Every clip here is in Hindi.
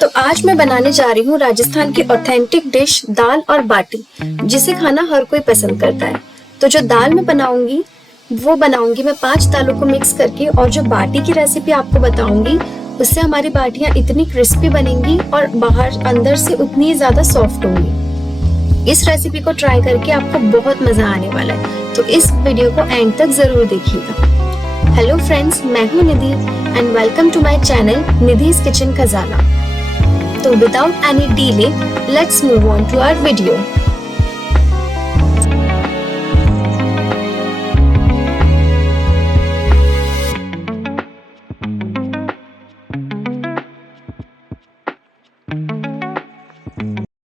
तो आज मैं बनाने जा रही हूँ राजस्थान की ऑथेंटिक डिश दाल और बाटी, जिसे खाना हर कोई पसंद करता है। तो जो दाल मैं बनाऊंगी वो बनाऊंगी मैं 5 दालों को मिक्स करके, और जो बाटी की रेसिपी आपको बताऊंगी उससे हमारी बाटियां इतनी क्रिस्पी बनेंगी और बाहर अंदर से उतनी ज्यादा सॉफ्ट होंगी। इस रेसिपी को ट्राई करके आपको बहुत मजा आने वाला है, तो इस वीडियो को एंड तक जरूर देखिएगा। हेलो फ्रेंड्स, मैं हूँ Nidhi and welcome to my channel Nidhi's kitchen Khazana. तो without any delay, let's move on to our video.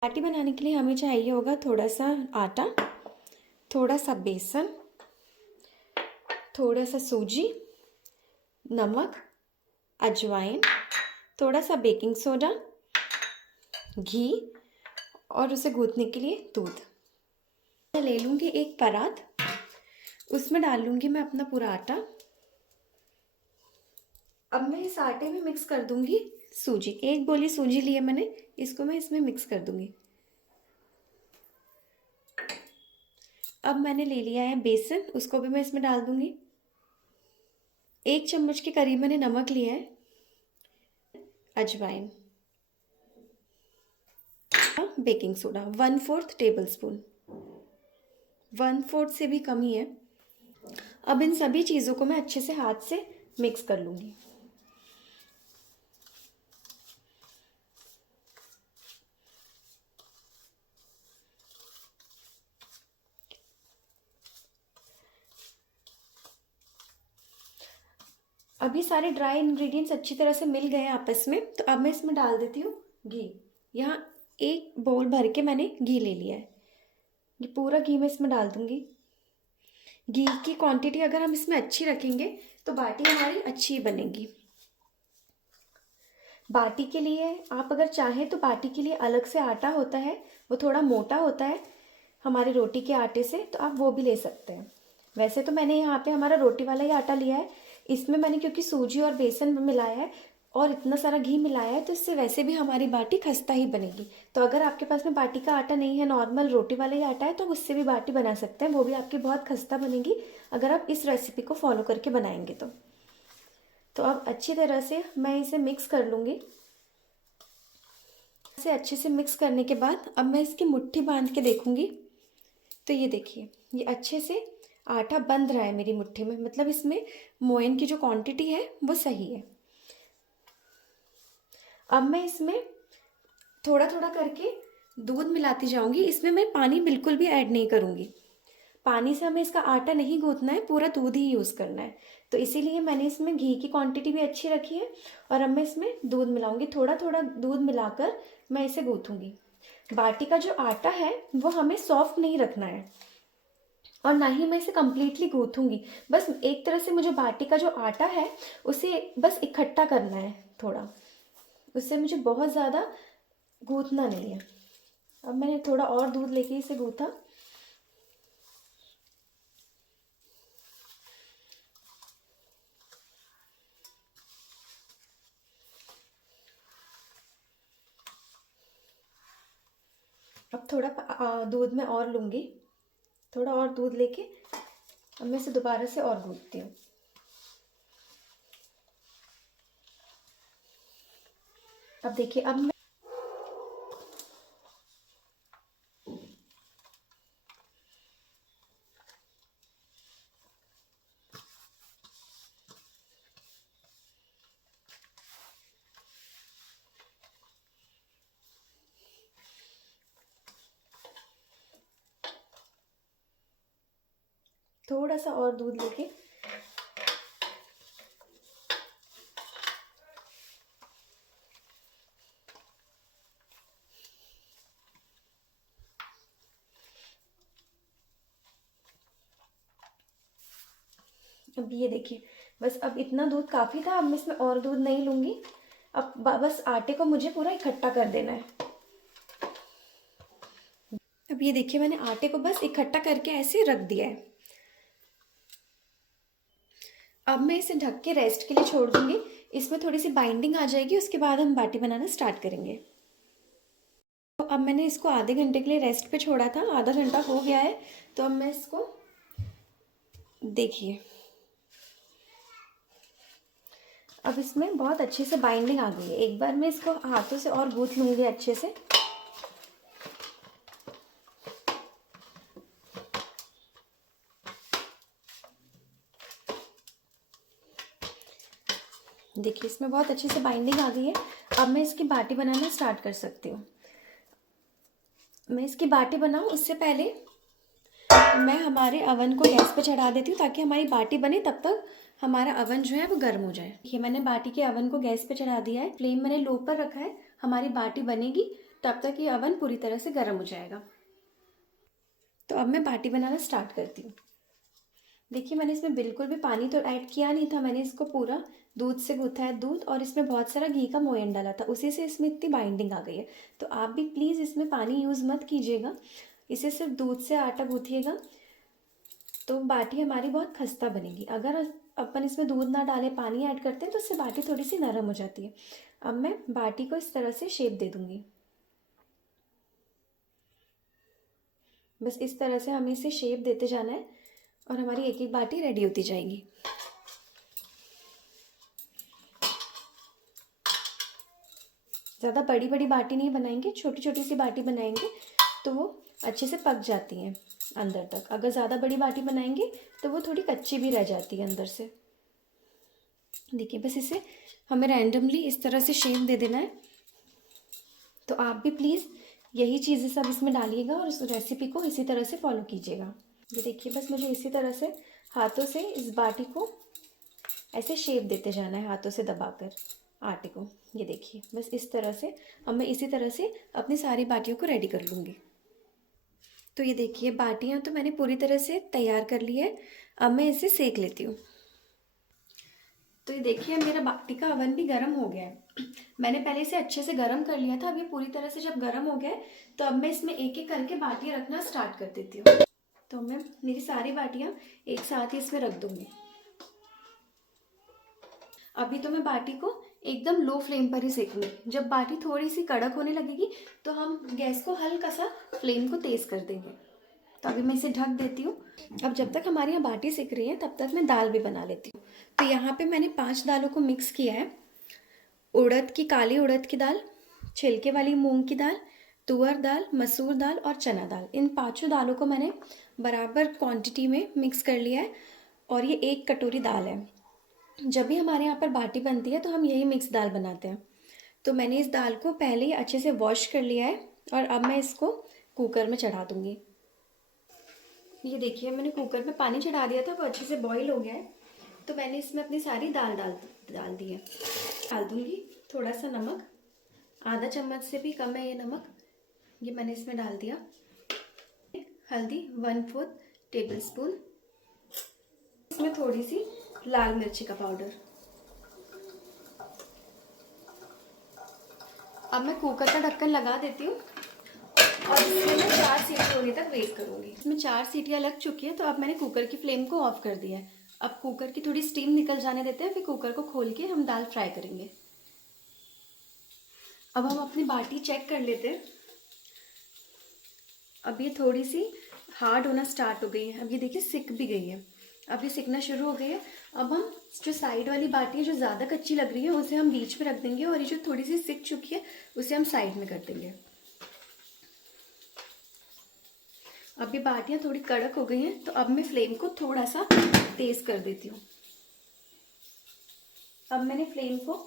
बाटी बनाने के लिए हमें चाहिए होगा थोड़ा सा आटा, थोड़ा सा बेसन, थोड़ा सा सूजी, नमक, अजवाइन, थोड़ा सा बेकिंग सोडा, घी और उसे गूंथने के लिए दूध। मैं ले लूँगी एक परात, उसमें डाल लूँगी मैं अपना पूरा आटा। अब मैं इस आटे में मिक्स कर दूँगी सूजी। एक गोली सूजी ली है मैंने, इसको मैं इसमें मिक्स कर दूँगी। अब मैंने ले लिया है बेसन, उसको भी मैं इसमें डाल दूँगी। 1 चम्मच के करीब मैंने नमक लिया है, अजवाइन, बेकिंग सोडा 1/4 टेबल स्पून, 1/4 से भी कम ही है। अब इन सभी चीज़ों को मैं अच्छे से हाथ से मिक्स कर लूँगी। अभी सारे ड्राई इंग्रेडिएंट्स अच्छी तरह से मिल गए हैं आपस में, तो अब मैं इसमें डाल देती हूँ घी। यहाँ 1 बाउल भर के मैंने घी ले लिया है, ये पूरा घी मैं इसमें डाल दूँगी। घी की क्वांटिटी अगर हम इसमें अच्छी रखेंगे तो बाटी हमारी अच्छी बनेगी। बाटी के लिए आप अगर चाहें तो बाटी के लिए अलग से आटा होता है, वो थोड़ा मोटा होता है हमारे रोटी के आटे से, तो आप वो भी ले सकते हैं। वैसे तो मैंने यहाँ पे हमारा रोटी वाला ही आटा लिया है। इसमें मैंने क्योंकि सूजी और बेसन मिलाया है और इतना सारा घी मिलाया है, तो इससे वैसे भी हमारी बाटी खस्ता ही बनेगी। तो अगर आपके पास में बाटी का आटा नहीं है, नॉर्मल रोटी वाला ही आटा है, तो उससे भी बाटी बना सकते हैं, वो भी आपकी बहुत खस्ता बनेगी अगर आप इस रेसिपी को फॉलो करके बनाएंगे तो अब अच्छी तरह से मैं इसे मिक्स कर लूँगी। इसे अच्छे से मिक्स करने के बाद अब मैं इसकी मुट्ठी बांध के देखूँगी, तो ये देखिए ये अच्छे से आटा बंध रहा है मेरी मुट्ठी में, मतलब इसमें मोयन की जो क्वांटिटी है वो सही है। अब मैं इसमें थोड़ा थोड़ा करके दूध मिलाती जाऊंगी। इसमें मैं पानी बिल्कुल भी ऐड नहीं करूंगी। पानी से हमें इसका आटा नहीं गूंथना है, पूरा दूध ही यूज़ करना है। तो इसीलिए मैंने इसमें घी की क्वांटिटी भी अच्छी रखी है। और अब मैं इसमें दूध मिलाऊंगी, थोड़ा थोड़ा दूध मिलाकर मैं इसे गूंथूंगी। बाटी का जो आटा है वो हमें सॉफ्ट नहीं रखना है और ना ही मैं इसे कम्प्लीटली गूंथूंगी। बस एक तरह से मुझे बाटी का जो आटा है उसे बस इकट्ठा करना है थोड़ा, उससे मुझे बहुत ज़्यादा गूंथना नहीं है। अब मैंने थोड़ा और दूध लेके इसे गूंथा। अब थोड़ा दूध में और लूँगी, थोड़ा और दूध लेके अब मैं इसे दोबारा से और गूंथती हूँ। अब देखिए अब मैं थोड़ा सा और दूध लेके अब ये देखिए बस अब इतना दूध काफ़ी था। अब मैं इसमें और दूध नहीं लूँगी। अब बस आटे को मुझे पूरा इकट्ठा कर देना है। अब ये देखिए मैंने आटे को बस इकट्ठा करके ऐसे रख दिया है। अब मैं इसे ढक के रेस्ट के लिए छोड़ दूँगी। इसमें थोड़ी सी बाइंडिंग आ जाएगी, उसके बाद हम बाटी बनाना स्टार्ट करेंगे। तो अब मैंने इसको आधे घंटे के लिए रेस्ट पे छोड़ा था, आधा घंटा हो गया है। तो अब मैं इसको, देखिए अब इसमें बहुत अच्छे से बाइंडिंग आ गई है। एक बार मैं इसको हाथों से और गूंथ लूँगी अच्छे से। देखिए इसमें बहुत अच्छे से बाइंडिंग आ गई है। अब मैं इसकी बाटी बनाना स्टार्ट कर सकती हूँ। मैं इसकी बाटी बनाऊँ उससे पहले मैं हमारे अवन को गैस पे चढ़ा देती हूँ, ताकि हमारी बाटी बने तब तक हमारा अवन जो है वो गर्म हो जाए। ये मैंने बाटी के अवन को गैस पे चढ़ा दिया है, फ्लेम मैंने लो पर रखा है। हमारी बाटी बनेगी तब तक ये अवन पूरी तरह से गर्म हो जाएगा। तो अब मैं बाटी बनाना स्टार्ट करती हूँ। देखिए मैंने इसमें बिल्कुल भी पानी तो ऐड किया नहीं था, मैंने इसको पूरा दूध से गूथा है, दूध और इसमें बहुत सारा घी का मोयन डाला था, उसी से इसमें इतनी बाइंडिंग आ गई है। तो आप भी प्लीज़ इसमें पानी यूज़ मत कीजिएगा, इसे सिर्फ दूध से आटा गूथिएगा तो बाटी हमारी बहुत खस्ता बनेगी। अगर अपन इसमें दूध ना डालें, पानी ऐड करते हैं तो इससे बाटी थोड़ी सी नरम हो जाती है। अब मैं बाटी को इस तरह से शेप दे दूंगी। बस इस तरह से हमें इसे शेप देते जाना है और हमारी एक एक बाटी रेडी होती जाएगी। ज़्यादा बड़ी बड़ी बाटी नहीं बनाएंगे, छोटी छोटी सी बाटी बनाएंगे तो वो अच्छे से पक जाती हैं अंदर तक। अगर ज़्यादा बड़ी बाटी बनाएंगे तो वो थोड़ी कच्ची भी रह जाती है अंदर से। देखिए बस इसे हमें रैंडमली इस तरह से शेप दे देना है। तो आप भी प्लीज़ यही चीज़ें सब इसमें डालिएगा और इस रेसिपी को इसी तरह से फॉलो कीजिएगा। ये देखिए बस मुझे इसी तरह से हाथों से इस बाटी को ऐसे शेप देते जाना है, हाथों से दबाकर आटे को। ये देखिए बस इस तरह से अब मैं इसी तरह से अपनी सारी बाटियों को रेडी कर लूँगी। तो ये देखिए बाटियाँ तो मैंने पूरी तरह से तैयार कर ली है। अब मैं इसे सेक लेती हूँ। तो ये देखिए मेरा बाटी का अवन भी गर्म हो गया है। मैंने पहले इसे अच्छे से गर्म कर लिया था। अब ये पूरी तरह से जब गर्म हो गया है तो अब मैं इसमें एक एक करके बाटियाँ रखना स्टार्ट कर देती हूँ। तो मैं मेरी सारी बाटियाँ एक साथ ही इसमें रख दूँगी। अभी तो मैं बाटी को एकदम लो फ्लेम पर ही सेकूंगी। जब बाटी थोड़ी सी कड़क होने लगेगी तो हम गैस को हल्का सा फ्लेम को तेज़ कर देंगे। तो अभी मैं इसे ढक देती हूँ। अब जब तक हमारी यहाँ बाटी सिक रही है तब तक मैं दाल भी बना लेती हूँ। तो यहाँ पे मैंने 5 दालों को मिक्स किया है। उड़द की, काली उड़द की दाल, छिलके वाली मूंग की दाल, तुअर दाल, मसूर दाल और चना दाल, इन 5 दालों को मैंने बराबर क्वांटिटी में मिक्स कर लिया है और ये 1 कटोरी दाल है। जब भी हमारे यहाँ पर बाटी बनती है तो हम यही मिक्स दाल बनाते हैं। तो मैंने इस दाल को पहले ही अच्छे से वॉश कर लिया है और अब मैं इसको कुकर में चढ़ा दूँगी। ये देखिए मैंने कुकर में पानी चढ़ा दिया था, वो अच्छे से बॉईल हो गया है। तो मैंने इसमें अपनी सारी दाल डाल दी है। डाल दूँगी थोड़ा सा नमक, आधा चम्मच से भी कम है ये नमक, ये मैंने इसमें डाल दिया। हल्दी 1/4 टेबल स्पून, इसमें थोड़ी सी लाल मिर्ची का पाउडर। अब मैं कुकर का ढक्कन लगा देती हूँ और इसमें मैं 4 सीटी होने तक वेट करूँगी। इसमें 4 सीटियाँ लग चुकी है तो अब मैंने कुकर की फ्लेम को ऑफ कर दिया है। अब कुकर की थोड़ी स्टीम निकल जाने देते हैं, फिर कुकर को खोल के हम दाल फ्राई करेंगे। अब हम अपनी बाटी चेक कर लेते हैं। अब ये थोड़ी सी हार्ड होना स्टार्ट हो गई है। अब ये देखिए सिक भी गई है, अब ये सिकना शुरू हो गई है। अब हम जो साइड वाली बाटी है जो ज़्यादा कच्ची लग रही है उसे हम बीच में रख देंगे और ये जो थोड़ी सी सिक चुकी है उसे हम साइड में कर देंगे। अब ये बाटियाँ थोड़ी कड़क हो गई हैं तो अब मैं फ्लेम को थोड़ा सा तेज़ कर देती हूँ। अब मैंने फ्लेम को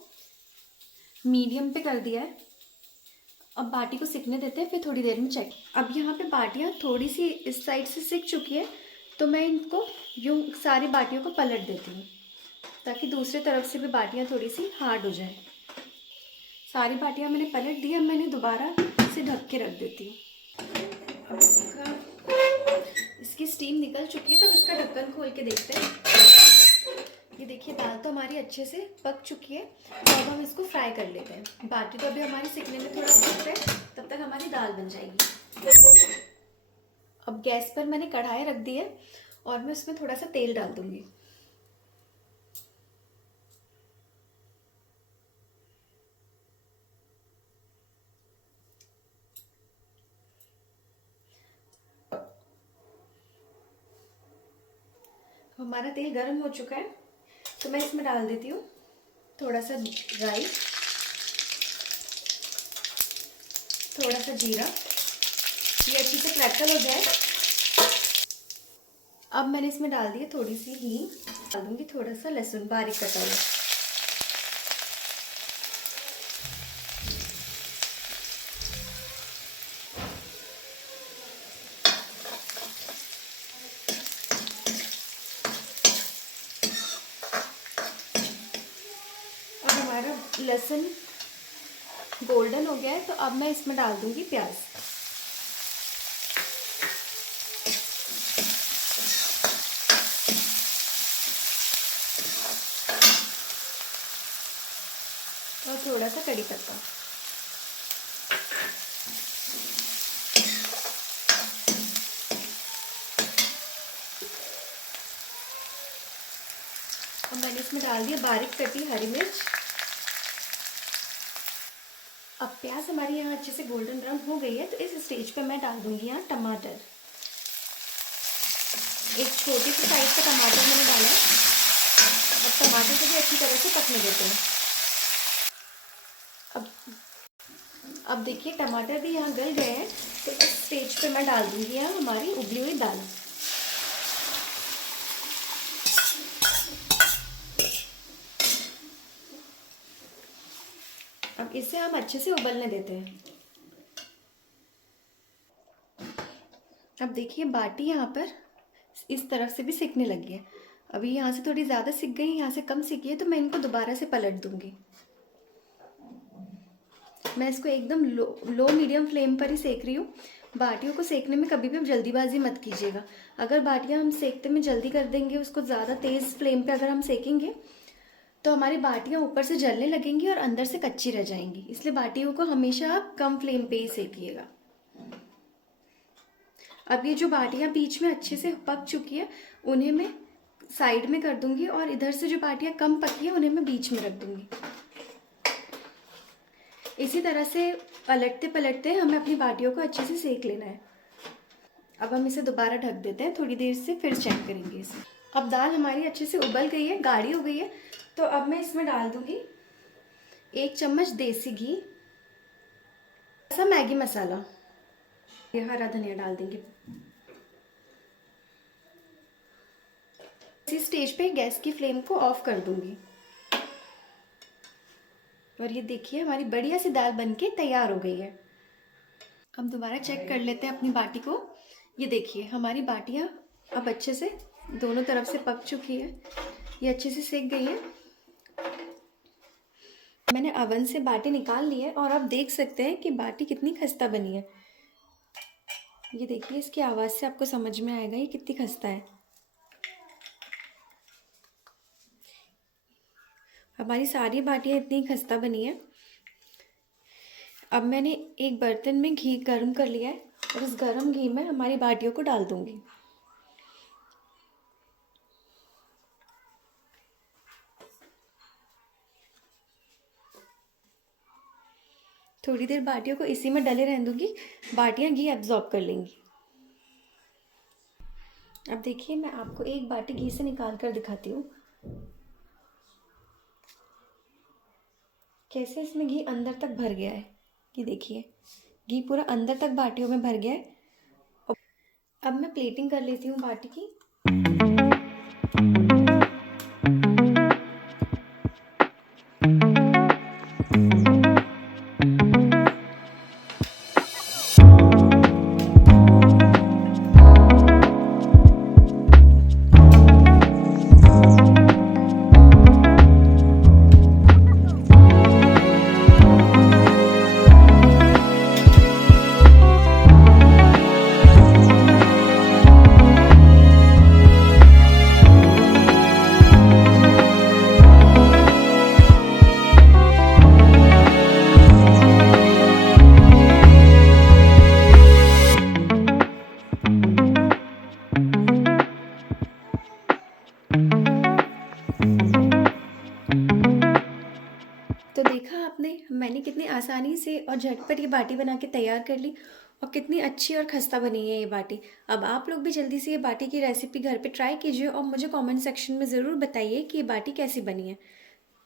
मीडियम पे कर दिया है। अब बाटी को सिकने देते हैं, फिर थोड़ी देर में चेक। अब यहाँ पे बाटियाँ थोड़ी सी इस साइड से सिक चुकी है तो मैं इनको यूँ सारी बाटियों को पलट देती हूँ ताकि दूसरी तरफ से भी बाटियाँ थोड़ी सी हार्ड हो जाए। सारी बाटियाँ मैंने पलट दी, अब मैंने दोबारा इसे ढक के रख देती हूँ। अब इसकी स्टीम निकल चुकी है तो इसका ढक्कन खोल के देखते हैं। ये देखिए दाल तो हमारी अच्छे से पक चुकी है, तो अब हम इसको फ्राई कर लेते हैं। बाटी तो अभी हमारी सिकने में थोड़ा वक्त है, तब तक हमारी दाल बन जाएगी। अब गैस पर मैंने कढ़ाई रख दी है और मैं उसमें थोड़ा सा तेल डाल दूंगी। हमारा तेल गर्म हो चुका है, तो मैं इसमें डाल देती हूँ थोड़ा सा राई, थोड़ा सा जीरा। ये अच्छे से क्रैकल हो जाए। अब मैंने इसमें डाल दिया थोड़ी सी हींग, डाल दूंगी थोड़ा सा लहसुन बारीक कटा हुआ। अब हमारा लहसुन गोल्डन हो गया है, तो अब मैं इसमें डाल दूंगी प्याज। और थोड़ा सा कड़ी पत्ता। अब मैंने इसमें डाल दिया बारीक कटी हरी मिर्च। अब प्याज हमारी यहाँ अच्छे से गोल्डन ब्राउन हो गई है, तो इस स्टेज पे मैं डाल दूंगी यहाँ टमाटर। एक छोटी सी साइज का टमाटर मैंने डाला है। अब टमाटर को भी अच्छी तरह से पकने देते हैं। अब देखिए टमाटर भी यहाँ गल गए हैं, तो इस स्टेज पे मैं डाल दूंगी यहाँ हमारी उबली हुई दाल। अब इसे हम अच्छे से उबलने देते हैं। अब देखिए बाटी यहाँ पर इस तरफ से भी सिकने लगी है। अभी यहाँ से थोड़ी ज़्यादा सिक गई, यहाँ से कम सिकी है, तो मैं इनको दोबारा से पलट दूंगी। मैं इसको एकदम लो मीडियम फ्लेम पर ही सेक रही हूँ। बाटियों को सेकने में कभी भी आप जल्दीबाजी मत कीजिएगा। अगर बाटियाँ हम सेकते में जल्दी कर देंगे, उसको ज़्यादा तेज़ फ्लेम पे अगर हम सेकेंगे, तो हमारी बाटियाँ ऊपर से जलने लगेंगी और अंदर से कच्ची रह जाएंगी। इसलिए बाटियों को हमेशा आप कम फ्लेम पे ही सेकिएगा। अब ये जो बाटियाँ बीच में अच्छे से पक चुकी है, उन्हें मैं साइड में कर दूंगी, और इधर से जो बाटियाँ कम पकी है उन्हें मैं बीच में रख दूंगी। इसी तरह से पलटते पलटते हमें अपनी बाटियों को अच्छे से सेक लेना है। अब हम इसे दोबारा ढक देते हैं, थोड़ी देर से फिर चेक करेंगे इसे। अब दाल हमारी अच्छे से उबल गई है, गाढ़ी हो गई है, तो अब मैं इसमें डाल दूंगी 1 चम्मच देसी घी, ऐसा मैगी मसाला, ये हरा धनिया डाल देंगे। इसी स्टेज पे गैस की फ्लेम को ऑफ कर दूंगी। और ये देखिए हमारी बढ़िया सी दाल बनके तैयार हो गई है। अब दोबारा चेक कर लेते हैं अपनी बाटी को। ये देखिए हमारी बाटियाँ अब अच्छे से दोनों तरफ से पक चुकी है, ये अच्छे से सेक गई है। मैंने अवन से बाटी निकाल ली है, और आप देख सकते हैं कि बाटी कितनी खस्ता बनी है। ये देखिए इसकी आवाज़ से आपको समझ में आएगा ये कितनी खस्ता है। हमारी सारी बाटियाँ इतनी खस्ता बनी है। अब मैंने एक बर्तन में घी गर्म कर लिया है, और उस गर्म घी में हमारी बाटियों को डाल दूंगी। थोड़ी देर बाटियों को इसी में डले रहने दूंगी, बाटियाँ घी एब्जॉर्ब कर लेंगी। अब देखिए मैं आपको एक बाटी घी से निकाल कर दिखाती हूँ कैसे इसमें घी अंदर तक भर गया है। ये देखिए घी पूरा अंदर तक बाटियों में भर गया है। अब मैं प्लेटिंग कर लेती हूँ बाटी की। तो देखा आपने मैंने कितनी आसानी से और झटपट ये बाटी बना के तैयार कर ली, और कितनी अच्छी और खस्ता बनी है ये बाटी। अब आप लोग भी जल्दी से ये बाटी की रेसिपी घर पे ट्राई कीजिए और मुझे कमेंट सेक्शन में ज़रूर बताइए कि ये बाटी कैसी बनी है।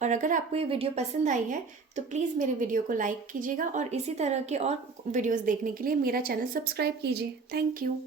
और अगर आपको ये वीडियो पसंद आई है तो प्लीज़ मेरे वीडियो को लाइक कीजिएगा और इसी तरह के और वीडियोस देखने के लिए मेरा चैनल सब्सक्राइब कीजिए। Thank you.